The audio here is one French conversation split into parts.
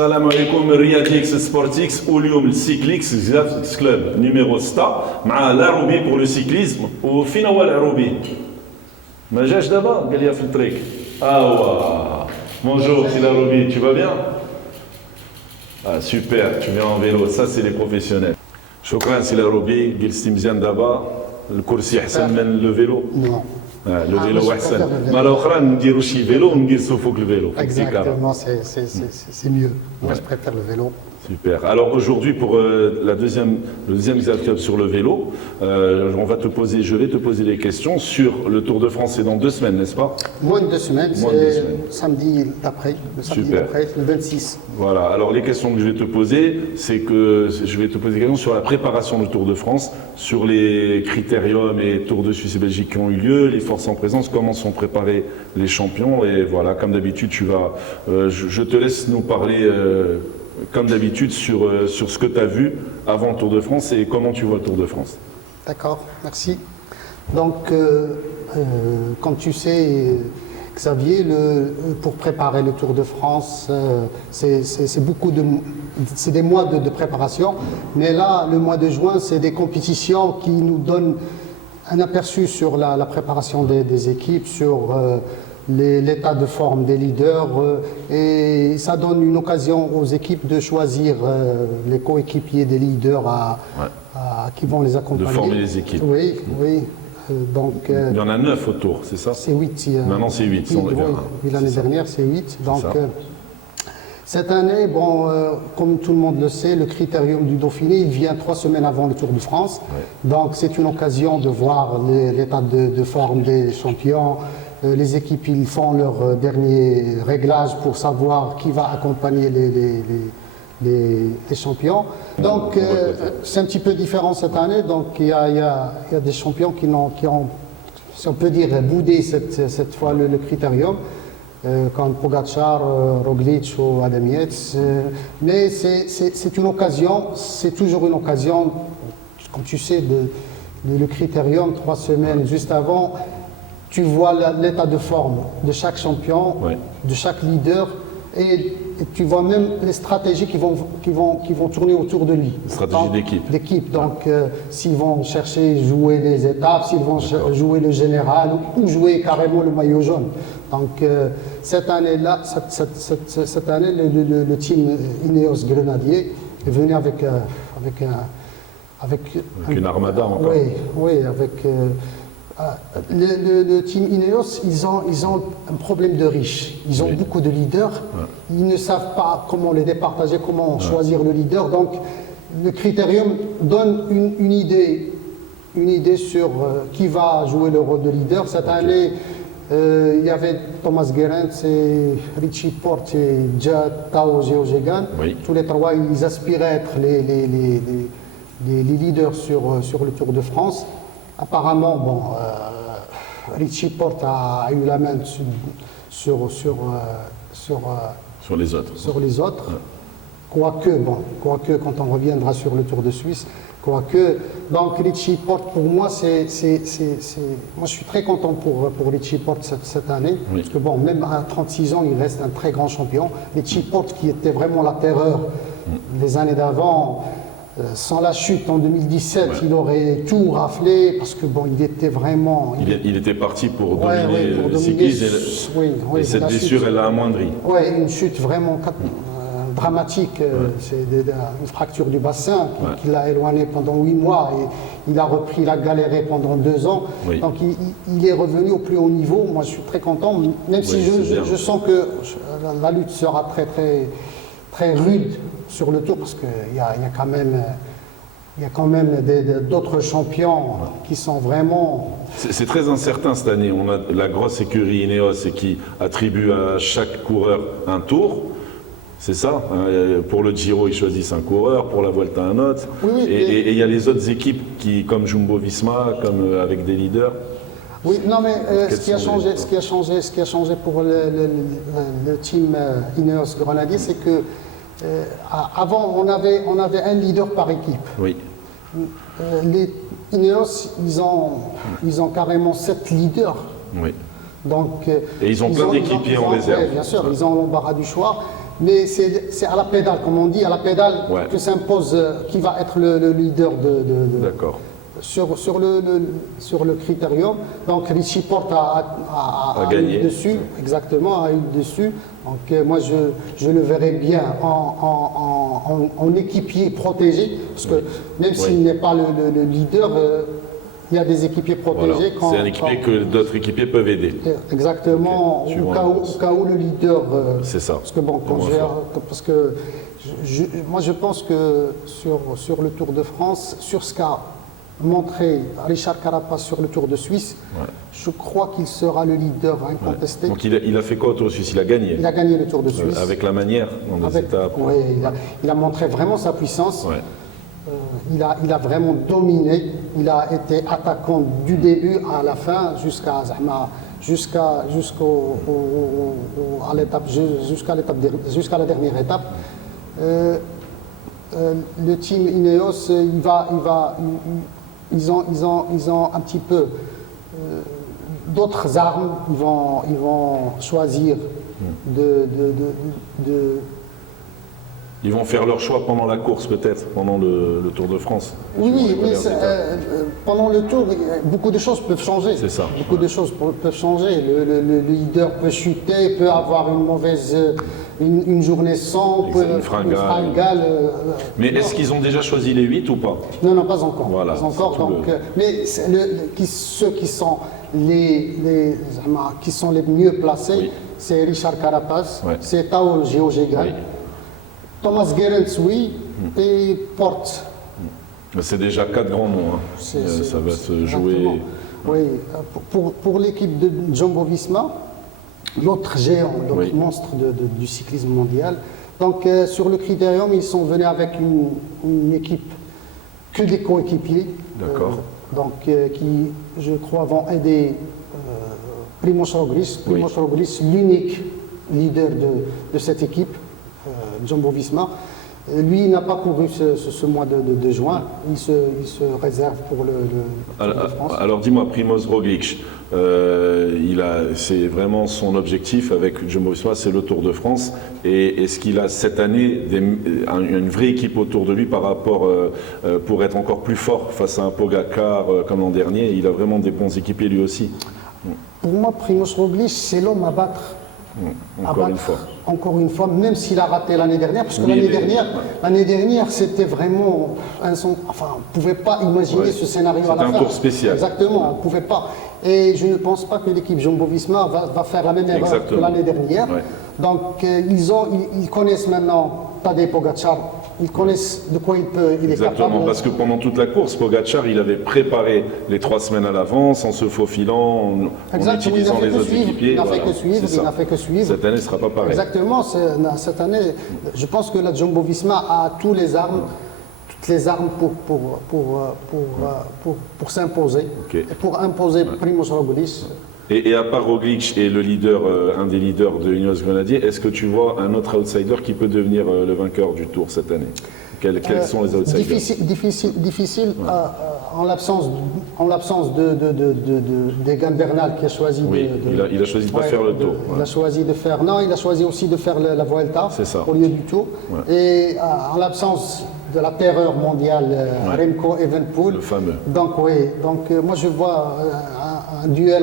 السلام عليكم. رياضيكس سبورتيكس واليوم السيكليكس زاف كلوب نيميرو 6 مع لاروبي بور لو سيكليزم. وفين هو العروبي؟ ما جاش دابا؟ قال لي في الطريق. هو بونجور سي لاروبي, tu vas bien? Ah super, tu viens en vélo, ça c'est les professionnels. شكرا سي لاروبي, جلستي مزيان دابا. الكرسي احسن من لو فيلو؟ Non. لو فيلو احسن. مرة أخرى نديرو شي فيلو ونجلسو فوق الفيلو. Exactement, c'est mieux. Moi, je préfère le vélo. Super. Alors aujourd'hui, pour le deuxième exercice sur le vélo, je vais te poser des questions sur le Tour de France. C'est dans 2 semaines, n'est-ce pas? Moins de 2 semaines, c'est samedi d'après, le samedi Super. d'après, le 26. Voilà. Alors les questions que je vais te poser, c'est que je vais te poser des questions sur la préparation du Tour de France, sur les critériums et Tours de Suisse et Belgique qui ont eu lieu, les forces en présence, comment sont préparés les champions. Et voilà, comme d'habitude, je te laisse nous parler. Comme d'habitude, sur ce que tu as vu avant le Tour de France et comment tu vois le Tour de France. D'accord, merci. Donc, comme tu sais, Xavier, pour préparer le Tour de France, c'est des mois de préparation. Mais là, le mois de juin, c'est des compétitions qui nous donnent un aperçu sur la préparation des équipes, sur l'état de forme des leaders, et ça donne une occasion aux équipes de choisir les coéquipiers des leaders qui vont les accompagner. De former les équipes. Oui, oui. Donc, il y en a 9 autour, c'est ça? C'est 8. Maintenant c'est 8. Oui, l'année dernière c'est 8. Donc, cette année, bon, comme tout le monde le sait, le critérium du Dauphiné, il vient 3 semaines avant le Tour de France. Ouais. Donc c'est une occasion de voir l'état de forme des champions. Les équipes, ils font leur dernier réglage pour savoir qui va accompagner les champions. Donc, c'est un petit peu différent cette année. Donc, il y a des champions qui ont, si on peut dire, boudé cette fois le critérium, comme Pogacar, Roglic ou Adam Yates. Mais c'est une occasion, c'est toujours une occasion, comme tu sais, le critérium, 3 semaines juste avant. Tu vois l'état de forme de chaque champion, oui, de chaque leader, et tu vois même les stratégies qui vont tourner autour de lui. Stratégie d'équipe. Donc, s'ils vont chercher jouer les étapes, s'ils vont jouer le général ou jouer carrément le maillot jaune. Donc, cette année-là, cette année, le team Ineos Grenadier est venu avec une armada encore. Oui, avec. Le team Ineos, ils ont un problème de riches. Ils ont beaucoup de leaders. Ouais. Ils ne savent pas comment les départager, comment choisir le leader. Donc, le critérium donne une idée sur qui va jouer le rôle de leader. Cette année, il y avait Thomas Geraint, Richie Porte et Tao Geoghegan. Oui. Tous les 3, ils aspiraient à être les leaders sur le Tour de France. Apparemment, bon, Richie Porte a eu la main sur les autres. Sur les autres. Ouais. Quoique, quand on reviendra sur le Tour de Suisse, donc Richie Porte, pour moi, moi je suis très content pour Richie Porte cette année, oui, parce que bon, même à 36 ans, il reste un très grand champion. Richie Porte, qui était vraiment la terreur les années d'avant. Sans la chute en 2017, ouais, il aurait tout raflé parce que bon, il était vraiment. Il était parti pour dominer le cyclisme et cette blessure, elle l'a amoindri. Oui, une chute vraiment dramatique. C'est une fracture du bassin qui l'a éloigné pendant 8 mois et il a repris, il a galéré pendant 2 ans. Oui. Donc il est revenu au plus haut niveau. Moi, je suis très content, même si je sens que la lutte sera très rude sur le Tour, parce qu'il y a quand même d'autres champions qui sont vraiment... C'est très incertain cette année. On a la grosse écurie Ineos qui attribue à chaque coureur un tour. C'est ça, hein. Pour le Giro, ils choisissent un coureur, pour la Vuelta un autre. Oui, et il y a les autres équipes comme Jumbo-Visma, comme avec des leaders. Oui, non, mais ce qui a changé pour le team Ineos Grenadier, c'est que avant, on avait un leader par équipe. Oui. Les Ineos, ils ont carrément 7 leaders. Oui. Donc, et ils ont plein d'équipiers en réserve. Oui, bien sûr, ils ont l'embarras du choix. mais c'est à la pédale, comme on dit, à la pédale Ouais. que s'impose qui va être le leader D'accord. sur le critérium. Donc Richie Porte a gagné. eu dessus, exactement, a eu dessus. Donc moi je le verrai bien en équipier protégé, parce que même s'il n'est pas le leader, il y a des équipiers protégés. Voilà. C'est un équipier que d'autres équipiers peuvent aider. Exactement, Ok, au cas où le leader. C'est ça. Parce que bon, Le moins fort. parce que moi je pense que sur le Tour de France, sur ce qu'a montré Richard Carapaz sur le Tour de Suisse, Ouais. je crois qu'il sera le leader incontesté. Donc il a fait quoi au Tour de Suisse? Il a gagné. Il a gagné le Tour de Suisse. Avec la manière, dans les étapes. Oui, il a montré vraiment sa puissance. Ouais. Il a vraiment dominé. Il a été attaquant du début à la fin jusqu'à la dernière étape. Le team Ineos, ils ont un petit peu d'autres armes. Ils vont choisir Ils vont faire leur choix pendant la course, peut-être, pendant le Tour de France. Oui, Suivant les premières étapes. pendant le tour, beaucoup de choses peuvent changer. C'est ça. Beaucoup de choses peuvent changer. Le leader peut chuter, peut avoir une mauvaise, une journée sans, Une fringale. Mais est-ce qu'ils ont déjà choisi les 8 ou pas? Non, non, pas encore. Voilà, Pas encore. c'est tout Donc, mais ceux qui sont qui sont les mieux placés, Oui. c'est Richard Carapaz, Ouais. c'est Tao Geoghegan, Oui. Thomas Gerrans, oui, et Porte. C'est déjà 4 grands noms. Hein. Ça va se jouer. Exactement. Oui, pour l'équipe de Jumbo-Visma, l'autre géant, donc Oui. monstre du cyclisme mondial. Donc sur le critérium, ils sont venus avec une équipe que des coéquipiers. D'accord. Qui, je crois, vont aider Primož Roglič. Oui. Primož Roglič, l'unique leader de cette équipe, Jumbo-Visma. Lui, il n'a pas couru ce mois de juin. Il se réserve pour le Tour de France. Alors dis-moi, Primož Roglič, c'est vraiment son objectif avec Jumbo-Visma, c'est le Tour de France. Et est-ce qu'il a cette année une vraie équipe autour de lui par rapport pour être encore plus fort face à un Pogacar comme l'an dernier? Il a vraiment des bons équipiers lui aussi. Pour moi, Primož Roglič, c'est l'homme à battre. Encore une fois, même s'il a raté l'année dernière, parce que Oui, l'année dernière, c'était vraiment on ne pouvait pas imaginer Ouais. ce scénario à la fin. C'était un tour spécial. Exactement, on ne pouvait pas. Et je ne pense pas que l'équipe Jumbo-Visma va faire la même erreur que Exactement. l'année dernière. Ouais. Donc, ils connaissent maintenant Tadej Pogacar, ils connaissent de quoi il est Exactement, capable. parce que pendant toute la course, Pogacar, il avait préparé les 3 semaines à l'avance, en se faufilant, en Exactement, utilisant il n'a fait les que autres suivre, équipiers. il n'a fait Voilà, que suivre, c'est ça. il n'a fait que suivre. Cette année, ce ne sera pas pareil. Exactement, cette année, je pense que la Jumbo-Visma a toutes les armes pour s'imposer, Ok. et pour imposer Primož Roglič. Et à part Roglič et le leader, un des leaders de Ineos Grenadier, est-ce que tu vois un autre outsider qui peut devenir le vainqueur du Tour cette année? Quels sont les outsiders? Difficile en l'absence d'Egan Bernal qui a choisi Oui, il a choisi de ne pas faire le Tour. Il a choisi de faire, non, il a choisi aussi de faire la Vuelta C'est ça. au lieu du Tour. Ouais. Et en l'absence de la terreur mondiale, Remco Evenepoel. Le fameux. Donc moi je vois un duel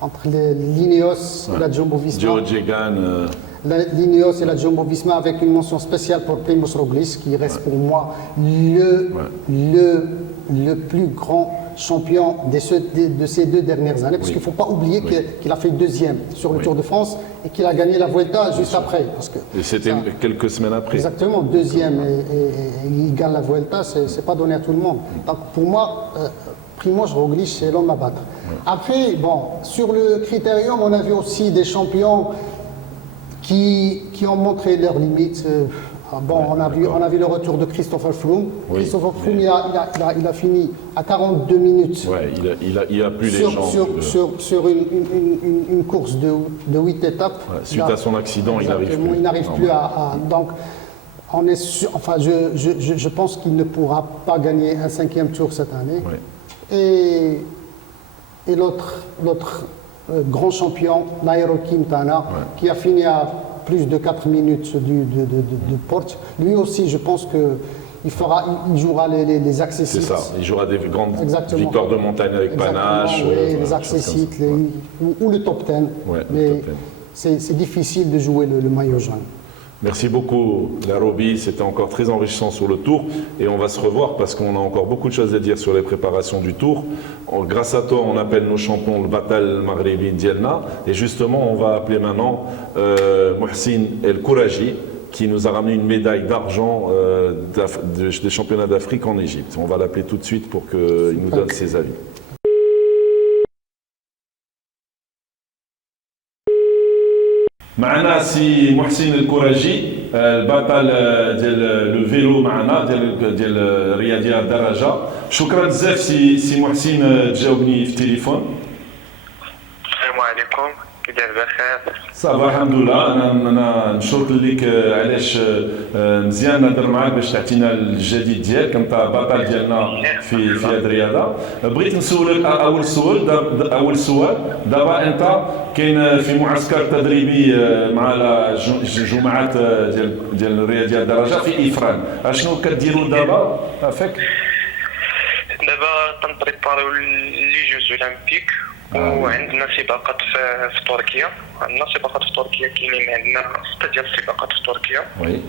entre l'Ineos et la Jumbo-Visma. Geoghegan, L'Ineos et la Jumbo-Visma avec une mention spéciale pour Primož Roglič qui reste pour moi le plus grand champion de ces 2 dernières années, parce qu'il ne faut pas oublier qu'il a fait deuxième sur le Tour de France et qu'il a gagné la Vuelta juste après. Parce que et c'était quelques semaines après. exactement, deuxième et il gagne la Vuelta, c'est pas donné à tout le monde. Donc pour moi, Primož Roglič, c'est l'homme à battre. Après, bon, sur le critérium, on a vu aussi des champions qui ont montré leurs limites. On a vu le retour de Christopher Froome. Oui, Christopher Froome, il a fini à 42 minutes Ouais, il a plus les jambes. sur une course de 8 étapes. Suite à son accident, il n'arrive Exactement, plus. il n'arrive plus donc, on est sûr, je pense qu'il ne pourra pas gagner un 5e tour cette année. Ouais. Et l'autre grand champion, Nairo Quintana, qui a fini à plus de 4 minutes de porte. Lui aussi, je pense qu'il jouera les accessibles. C'est ça, il jouera des grandes Exactement. victoires de montagne avec panache. Oui, les accessibles ou le top 10. Ouais, mais le top 10. c'est difficile de jouer le maillot jaune. Merci beaucoup, Larobi. C'était encore très enrichissant sur le tour. Et on va se revoir parce qu'on a encore beaucoup de choses à dire sur les préparations du tour. Grâce à toi, on appelle nos champions le Batal Maghribi Dielna. Et justement, on va appeler maintenant Mohsin El Kouraji, qui nous a ramené une médaille d'argent des championnats d'Afrique en Égypte. On va l'appeler tout de suite pour qu'il nous donne ses avis. معنا سي محسن الكراجي البطل ديال لو فيلو معنا ديال رياضيات الدراجه. شكرا بزاف سي محسن تجاوبني في التليفون. السلام عليكم، كي داير بخير؟ صافا الحمد لله. انا نشكرك ليك علاش مزيان نهضر معاك باش تعطينا الجديد ديالك. انت بطل ديالنا في هذه الرياضه. بغيت نسولك اول سؤال دابا انت كاين في معسكر تدريبي مع جماعات ديال رياضيات الدراجه في افران. اشنو كديروا دابا فيك؟ دابا تنبريباريو لي جوز اولمبيك وعندنا سباقات في تركيا. عندنا سباقات في تركيا، كاينين عندنا 6 ديال السباقات في تركيا. وي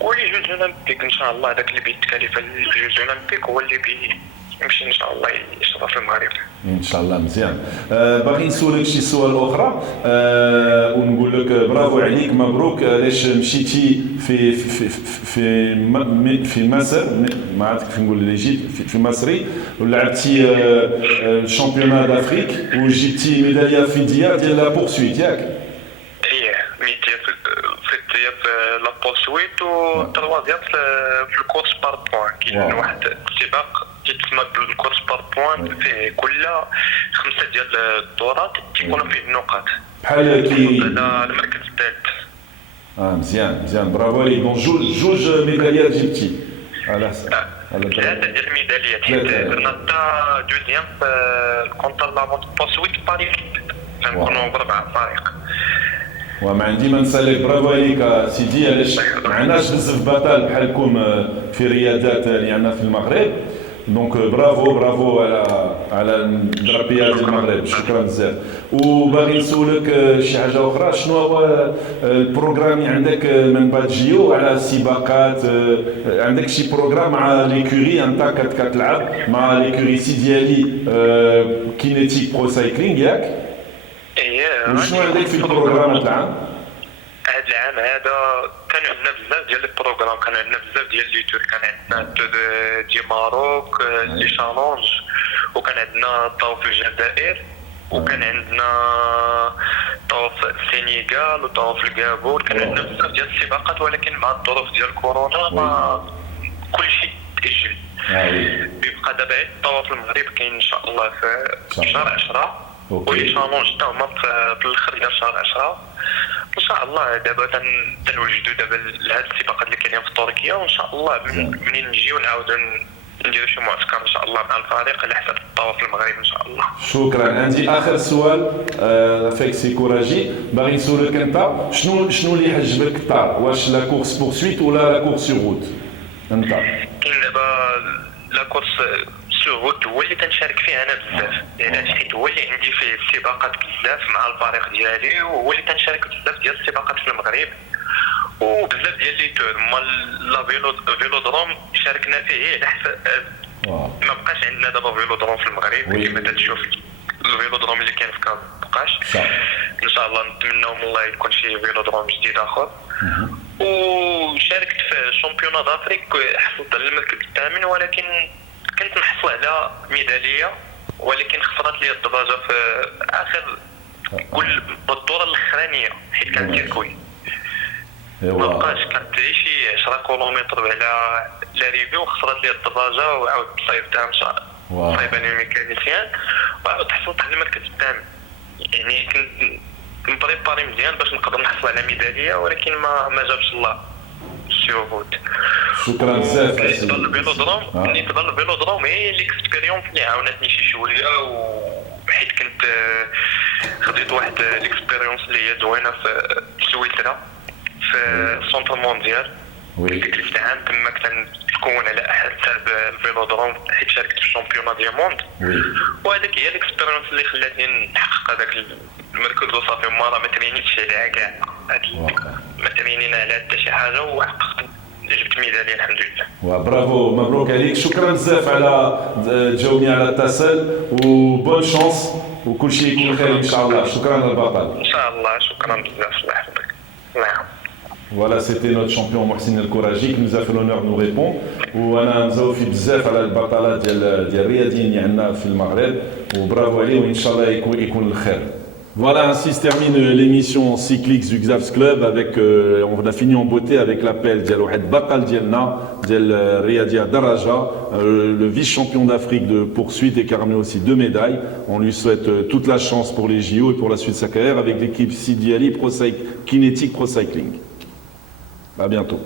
ولي جوز اولمبيك ان شاء الله. هذاك اللي بيتكلف الجوز اولمبيك هو اللي يمشي ان شاء الله يشرف المغرب ان شاء الله. مزيان. باغي نسولك شي سؤال اخرى ونقول لك برافو عليك، مبروك علاش مشيتي في مصر. ما عرفت كيف نقول ليجيبت في مصري ولعبتي الشامبيونات دافريك وجبتي ميداليه فضيه ديال لا بورسويت ياك؟ ايه، ميديا في لا بورسويت و 3 ديال في الكورس بار بوان. كاين واحد السباق تسمى بالكورس بار بوان، فيه كل 5 ديال الدورات تيكونوا فيه النقاط بحال كي على المركز الثالث. مزيان برافو عليك. دونك جوج ميداليات جبتي على 3 ديال الميداليات، حيت درنا حتى دوزيام في الكونتر لا بورسويت باري تنكونوا ب4 فريق. وما عندي ما نسالك برافو عليك سيدي، علاش ما عندناش بزاف بطل بحالكم في الرياضات اللي عندنا في المغرب. دونك برافو على الدرابيات ديال المغرب. شكرا بزاف. وباغي نسولك شي حاجه اخرى، شنو هو البروغرام اللي عندك من بعد جيو على السباقات؟ عندك شي بروغرام مع ليكوري انت كتلعب مع ليكوري سي ديالي كينيتيك برو سايكلينغ ياك؟ اييه. وشنو عندك في البروغرام العام؟ هذا العام هذا كان عندنا بزاف ديال البروغرام، كان عندنا بزاف ديال لي تور. كان عندنا دي ماروك لي شالونج، وكان عندنا طاو في الجزائر، وكان عندنا طاو في السنغال وطاو في الكابون. كان عندنا بزاف ديال السباقات، ولكن مع الظروف ديال كورونا ما كل شيء تأجل. بيبقى دابا الطاو في المغرب كاين ان شاء الله في شهر 10 ولي شالونج حتى هما في الاخر ديال شهر 10 ان شاء الله. دابا تنوجدوا دابا لهاد السباقات اللي كاينين في تركيا، وان شاء الله منين نجيو نعاودوا نديروا شي معسكر ان شاء الله مع الفريق على حساب الطواف في المغرب ان شاء الله. شكرا. عندي اخر سؤال فيك سي كوراجي، باغي نسولك انت شنو اللي يعجبك اكثر؟ واش لا كورس بورسويت ولا لا كورس سور روت؟ انت كاين دابا لا كورس سور روت هو اللي تنشارك فيه انا بزاف، يعني حيت هو اللي عندي فيه السباقات بزاف مع الفريق ديالي، وهو اللي تنشارك بزاف ديال السباقات في المغرب وبزاف ديال لي تور. لا فيلودروم شاركنا فيه على حساب ما بقاش عندنا دابا فيلودروم في المغرب كما تشوف. الفيلودروم اللي كاين في كاز مابقاش. ان شاء الله نتمناو من الله يكون شي فيلودروم جديد اخر. وشاركت في شامبيونات دافريك، حصلت على المركز الثامن، ولكن كنت محصل على ميداليه، ولكن خسرت لي الدراجه في اخر كل الدوره الاخرانيه حيت كان سيركوي. ما بقاش كانت شي 10 كيلومتر على لاريفي وخسرت لي الدراجه وعاودت صايبتها صايبه لي الميكانيسيان وعاودت حصلت على المركز الثامن. يعني كنت مبريباري مزيان باش نقدر نحصل على ميداليه، ولكن ما جابش الله الشهود. شكرا بزاف. بالنسبه للفيلودروم هي ليكسبيريونس اللي عاونتني شي شويه، وحيت كنت خديت واحد ليكسبيريونس اللي هي زوينه في سويسرا في السونتر مونديال وي ديك العام تما كنكون على حساب الفيلودروم حيت شاركت في الشامبيون ديال موند وي وهذيك هي الاكسبيريونس اللي خلاتني نحقق هذاك المركز وصافي ما ترينيتش عليها كاع ما ترينينا على حتى شي حاجه وحققت جبت ميداليه الحمد لله. برافو مبروك عليك شكرا بزاف على تجاوبني على التساؤل وبون شانس وكل شيء يكون خير ان شاء الله شكرا البطل. ان شاء الله شكرا بزاف الله يحفظك. نعم. Voilà, c'était notre champion Mohsin El Kouraji qui nous a fait l'honneur de nous répondre. وانا مزوفي بزاف على البطلات ديال الرياضيين اللي عندنا في المغرب وبرافو عليه وان شاء الله يكون الخير. Voilà, ainsi se termine l'émission Cyclix du Xavs Club avec, on a fini en beauté avec l'appel ديال واحد بطل ديالنا ديال الرياضية دراجة, le vice-champion d'Afrique de poursuite et qui a ramené aussi 2 médailles. On lui souhaite toute la chance pour les JO et pour la suite de sa carrière avec l'équipe Sidi Ali Kinetic Pro Cycling. À bientôt.